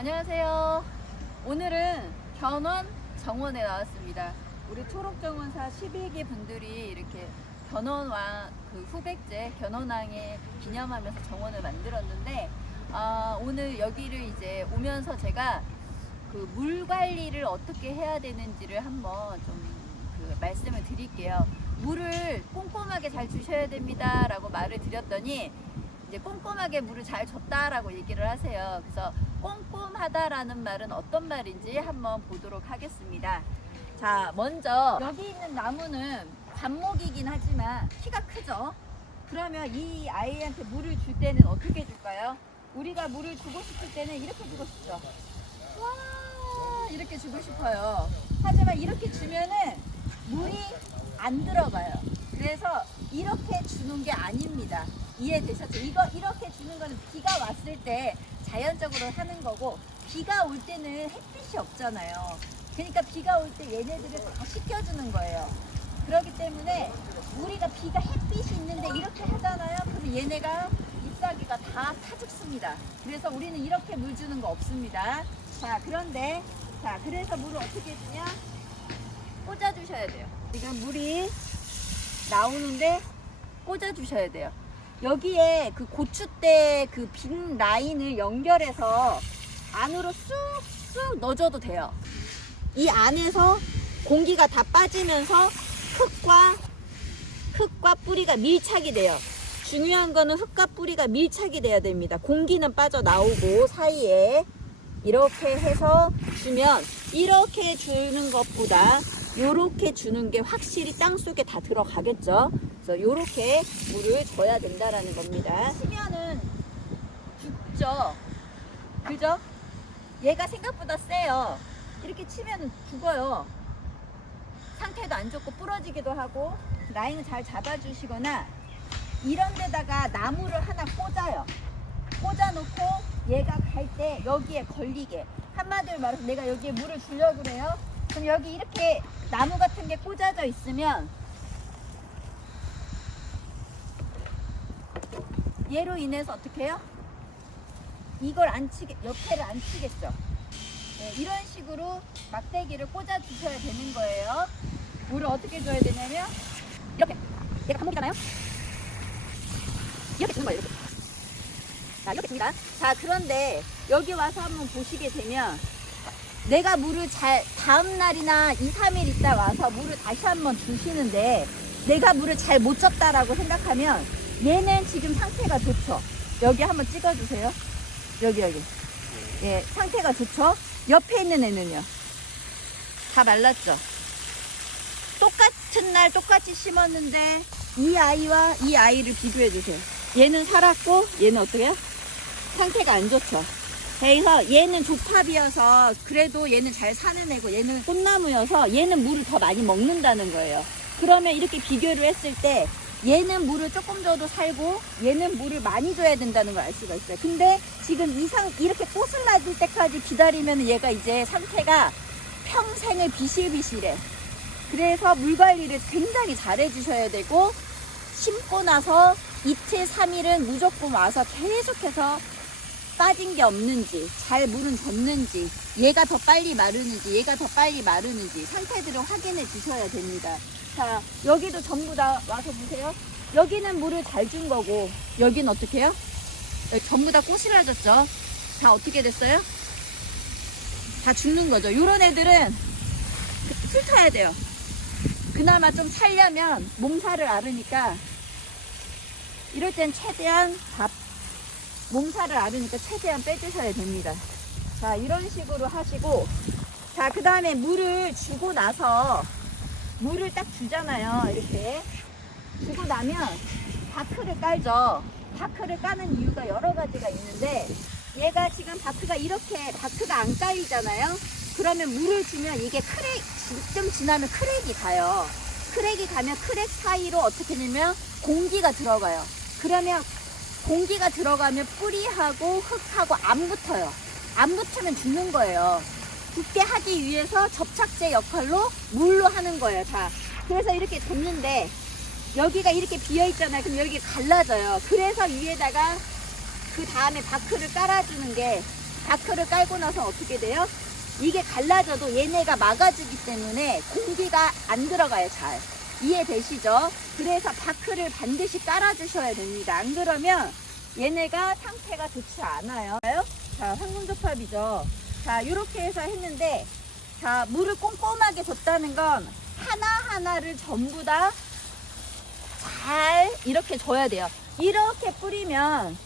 안녕하세요. 오늘은 견원 정원에 나왔습니다. 우리 초록정원사 11기 분들이 이렇게 견원왕 그 후백제 견원왕에 기념하면서 정원을 만들었는데 오늘 여기를 이제 오면서 제가 그 물 관리를 어떻게 해야 되는지를 한번 좀 그 말씀을 드릴게요. 물을 꼼꼼하게 잘 주셔야 됩니다 라고 말을 드렸더니 이제 꼼꼼하게 물을 잘 줬다라고 얘기를 하세요. 그래서 꼼꼼하다라는 말은 어떤 말인지 한번 보도록 하겠습니다. 자, 먼저 여기 있는 나무는 관목이긴 하지만 키가 크죠. 그러면 이 아이한테 물을 줄 때는 어떻게 줄까요? 우리가 물을 주고 싶을 때는 이렇게 주고 싶죠. 와, 이렇게 주고 싶어요. 하지만 이렇게 주면은 물이 안 들어가요. 그래서 이렇게 주는 게 아닙니다. 이해되셨죠? 이렇게 주는 거는 비가 왔을 때 자연적으로 하는 거고, 비가 올 때는 햇빛이 없잖아요. 그러니까 비가 올 때 얘네들을 다 식혀주는 거예요. 그렇기 때문에 우리가 비가 햇빛이 있는데 이렇게 하잖아요. 그럼 얘네가 잎사귀가 다 타죽습니다. 그래서 우리는 이렇게 물 주는 거 없습니다. 자, 그런데 그래서 물을 어떻게 주냐? 꽂아 주셔야 돼요. 지금 물이 나오는데 꽂아 주셔야 돼요. 여기에 그 고추대 그 빈 라인을 연결해서 안으로 쑥쑥 넣어줘도 돼요. 이 안에서 공기가 다 빠지면서 흙과 뿌리가 밀착이 돼요. 중요한 거는 흙과 뿌리가 밀착이 돼야 됩니다. 공기는 빠져나오고 사이에 이렇게 해서 주면, 이렇게 주는 것보다 요렇게 주는 게 확실히 땅속에 다 들어가겠죠. 그래서 요렇게 물을 줘야 된다라는 겁니다. 치면은 죽죠. 그죠? 얘가 생각보다 세요. 이렇게 치면은 죽어요. 상태도 안 좋고 부러지기도 하고. 라인을 잘 잡아주시거나 이런 데다가 나무를 하나 꽂아요. 꽂아놓고 얘가 갈 때 여기에 걸리게, 한마디로 말해서 내가 여기에 물을 주려고 그래요. 그럼 여기 이렇게 나무 같은 게 꽂아져 있으면 얘로 인해서 어떻게 해요? 이걸 안 치게, 옆에를 안 치겠죠. 네, 이런 식으로 막대기를 꽂아 주셔야 되는 거예요. 물을 어떻게 줘야 되냐면 이렇게, 얘가 관목이잖아요. 이렇게 주는 거예요. 이렇게. 자, 이렇게 줍니다. 자, 그런데 여기 와서 한번 보시게 되면 내가 물을 다음 날이나 2, 3일 있다 와서 물을 다시 한번 주시는데 내가 물을 잘 못 줬다라고 생각하면 얘는 지금 상태가 좋죠. 여기 한번 찍어주세요. 여기. 예, 상태가 좋죠. 옆에 있는 애는요. 다 말랐죠. 똑같은 날 똑같이 심었는데 이 아이와 이 아이를 비교해 주세요. 얘는 살았고 얘는 어때요? 상태가 안 좋죠. 그래서 얘는 조팝이어서 그래도 얘는 잘 사는 애고 얘는 꽃나무여서 얘는 물을 더 많이 먹는다는 거예요. 그러면 이렇게 비교를 했을 때 얘는 물을 조금 줘도 살고 얘는 물을 많이 줘야 된다는 걸 알 수가 있어요. 근데 지금 이렇게 꽃을 맞을 때까지 기다리면 얘가 이제 상태가 평생을 비실비실해. 그래서 물 관리를 굉장히 잘 해주셔야 되고, 심고 나서 이틀 3일은 무조건 와서 계속해서 빠진 게 없는지, 잘 물은 줬는지, 얘가 더 빨리 마르는지 상태들을 확인해 주셔야 됩니다. 자, 여기도 전부 다 와서 보세요. 여기는 물을 잘 준 거고 여기는 어떻게 해요? 여기 전부 다 꼬실라졌죠. 다 어떻게 됐어요? 다 죽는 거죠. 요런 애들은 훑어야 돼요. 그나마 좀 살려면 몸살을 앓으니까 이럴 땐 최대한 몸살을 앓으니까 최대한 빼주셔야 됩니다. 자, 이런 식으로 하시고, 자, 그 다음에 물을 주고 나서 물을 딱 주잖아요. 이렇게 주고 나면 바크를 깔죠. 바크를 까는 이유가 여러 가지가 있는데, 얘가 지금 바크가 안 까이잖아요. 그러면 물을 주면 이게 좀 지나면 크랙이 가요. 크랙이 가면 크랙 사이로 어떻게 되냐면 공기가 들어가요. 그러면 공기가 들어가면 뿌리하고 흙하고 안 붙어요. 안 붙으면 죽는 거예요. 붙게 하기 위해서 접착제 역할로 물로 하는 거예요. 자, 그래서 이렇게 뒀는데 여기가 이렇게 비어 있잖아요. 그럼 여기 갈라져요. 그래서 위에다가 그 다음에 바크를 깔아주는 게 다크를 깔고 나서 어떻게 돼요? 이게 갈라져도 얘네가 막아주기 때문에 공기가 안 들어가요. 잘 이해되시죠? 그래서 다크를 반드시 깔아주셔야 됩니다. 안 그러면 얘네가 상태가 좋지 않아요. 자, 황금조팝이죠. 자, 이렇게 해서 했는데, 자, 물을 꼼꼼하게 줬다는 건 하나하나를 전부 다 잘 이렇게 줘야 돼요. 이렇게 뿌리면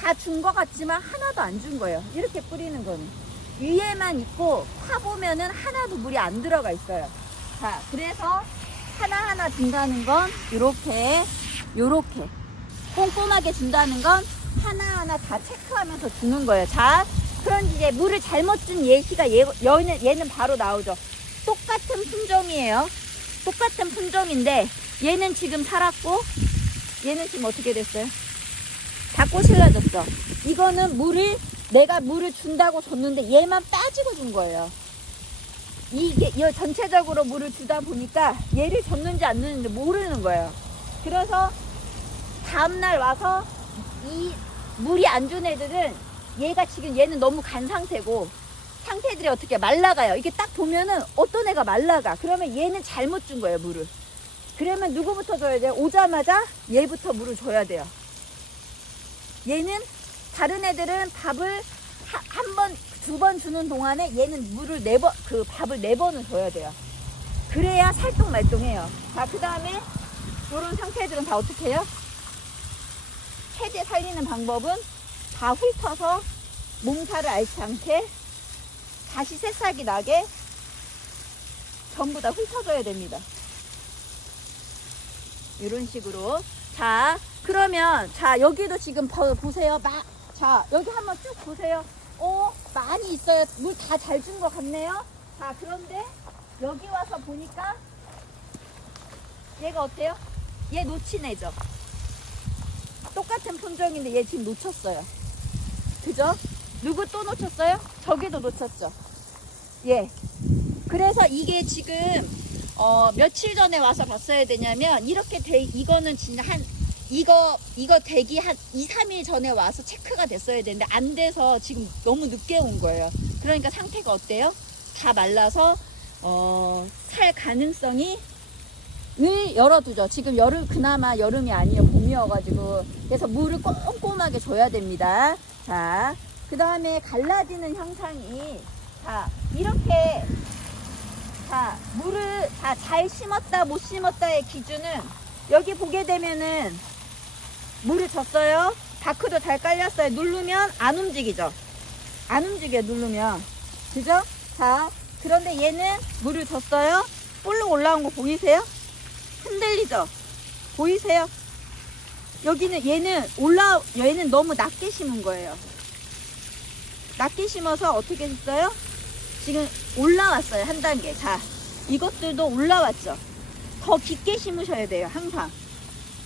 다 준 것 같지만 하나도 안 준 거예요. 이렇게 뿌리는 거는 위에만 있고 파보면은 하나도 물이 안 들어가 있어요. 자, 그래서 하나하나 준다는 건 요렇게 꼼꼼하게 준다는 건 하나하나 다 체크하면서 주는 거예요. 자, 그럼 이제 물을 잘못 준 예시가 얘는 바로 나오죠. 똑같은 품종이에요. 똑같은 품종인데 얘는 지금 살았고 얘는 지금 어떻게 됐어요? 다 꼬실러졌어. 이거는 내가 물을 준다고 줬는데 얘만 빠지고 준 거예요. 이게 전체적으로 물을 주다 보니까 얘를 줬는지 안 줬는지 모르는 거예요. 그래서 다음날 와서 이 물이 안 준 애들은 얘는 너무 간 상태고 상태들이 어떻게 말라가요. 이게 딱 보면은 어떤 애가 말라가. 그러면 얘는 잘못 준 거예요, 물을. 그러면 누구부터 줘야 돼요? 오자마자 얘부터 물을 줘야 돼요. 얘는 다른 애들은 밥을 한 번, 두 번 주는 동안에 얘는 물을 밥을 4번은 줘야 돼요. 그래야 살똥말똥해요. 자, 그 다음에 이런 상태들은 다 어떻게 해요? 최대 살리는 방법은 다 훑어서 몸살을 앓지 않게 다시 새싹이 나게 전부 다 훑어줘야 됩니다. 이런 식으로. 자, 그러면 자, 여기도 지금 보세요. 자, 여기 한번 쭉 보세요. 많이 있어요. 물 다 잘 준 것 같네요. 자, 그런데 여기 와서 보니까 얘가 어때요? 얘 놓친 애죠. 똑같은 품종인데 얘 지금 놓쳤어요. 그죠? 누구 또 놓쳤어요? 저기도 놓쳤죠. 예. 그래서 이게 지금 며칠 전에 와서 봤어야 되냐면 이렇게 이거는 진짜 이거 되기 한 2, 3일 전에 와서 체크가 됐어야 되는데 안 돼서 지금 너무 늦게 온 거예요. 그러니까 상태가 어때요? 다 말라서 살 가능성이 늘 열어두죠. 지금 그나마 여름이 아니에요. 봄이어가지고. 그래서 물을 꼼꼼하게 줘야 됩니다. 자, 그 다음에 갈라지는 형상이, 자, 이렇게, 자, 물을 다 잘 심었다, 못 심었다의 기준은 여기 보게 되면은 물을 줬어요. 다크도 잘 깔렸어요. 누르면 안 움직이죠. 안 움직여요, 누르면. 그죠? 자, 그런데 얘는 물을 줬어요. 볼록 올라온 거 보이세요? 흔들리죠? 보이세요? 여기는 얘는 너무 낮게 심은 거예요. 낮게 심어서 어떻게 했어요? 지금 올라왔어요. 한 단계. 자, 이것들도 올라왔죠. 더 깊게 심으셔야 돼요. 항상.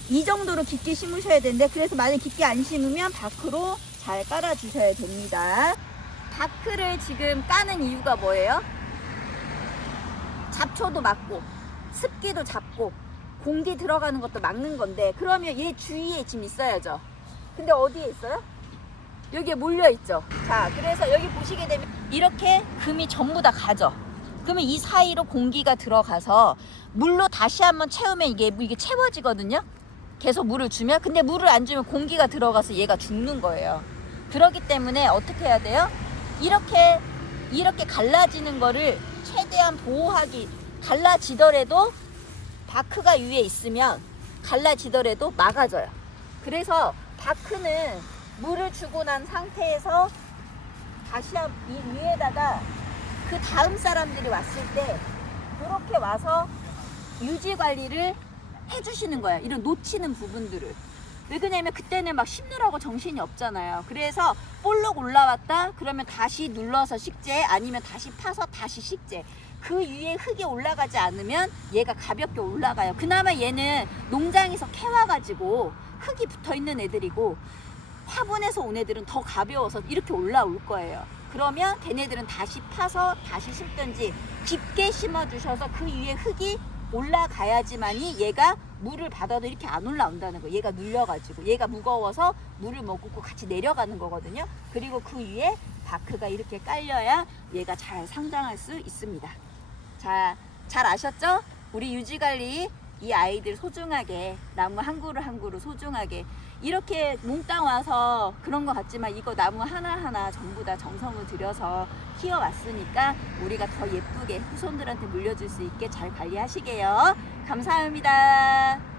이 정도로 깊게 심으셔야 되는데, 그래서 만약 깊게 안 심으면 다크로 잘 깔아주셔야 됩니다. 다크를 지금 까는 이유가 뭐예요? 잡초도 막고 습기도 잡고 공기 들어가는 것도 막는 건데, 그러면 얘 주위에 지금 있어야죠. 근데 어디에 있어요? 여기에 몰려 있죠. 자, 그래서 여기 보시게 되면 이렇게 금이 전부 다 가죠. 그러면 이 사이로 공기가 들어가서 물로 다시 한번 채우면 이게 채워지거든요. 계속 물을 주면. 근데 물을 안 주면 공기가 들어가서 얘가 죽는 거예요. 그렇기 때문에 어떻게 해야 돼요? 이렇게 갈라지는 거를 최대한 갈라지더라도 다크가 위에 있으면 갈라지더라도 막아줘요. 그래서 다크는 물을 주고 난 상태에서 다시 이 위에다가 그 다음 사람들이 왔을 때 이렇게 와서 유지 관리를 해주시는 거예요. 이런 놓치는 부분들을. 왜 그러냐면 그때는 막 심느라고 정신이 없잖아요. 그래서 볼록 올라왔다 그러면 다시 눌러서 식재, 아니면 다시 파서 다시 식재. 그 위에 흙이 올라가지 않으면 얘가 가볍게 올라가요. 그나마 얘는 농장에서 캐와가지고 흙이 붙어있는 애들이고, 화분에서 온 애들은 더 가벼워서 이렇게 올라올 거예요. 그러면 걔네들은 다시 파서 다시 심든지 깊게 심어주셔서 그 위에 흙이 올라가야지만이 얘가 물을 받아도 이렇게 안 올라온다는 거예요. 얘가 눌려가지고 얘가 무거워서 물을 먹고 같이 내려가는 거거든요. 그리고 그 위에 바크가 이렇게 깔려야 얘가 잘 성장할 수 있습니다. 자, 잘 아셨죠? 우리 유지관리 이 아이들 소중하게 나무 한 그루 한 그루 소중하게 이렇게 몽땅 와서 그런 것 같지만 이거 나무 하나하나 전부 다 정성을 들여서 키워왔으니까 우리가 더 예쁘게 후손들한테 물려줄 수 있게 잘 관리하시게요. 감사합니다.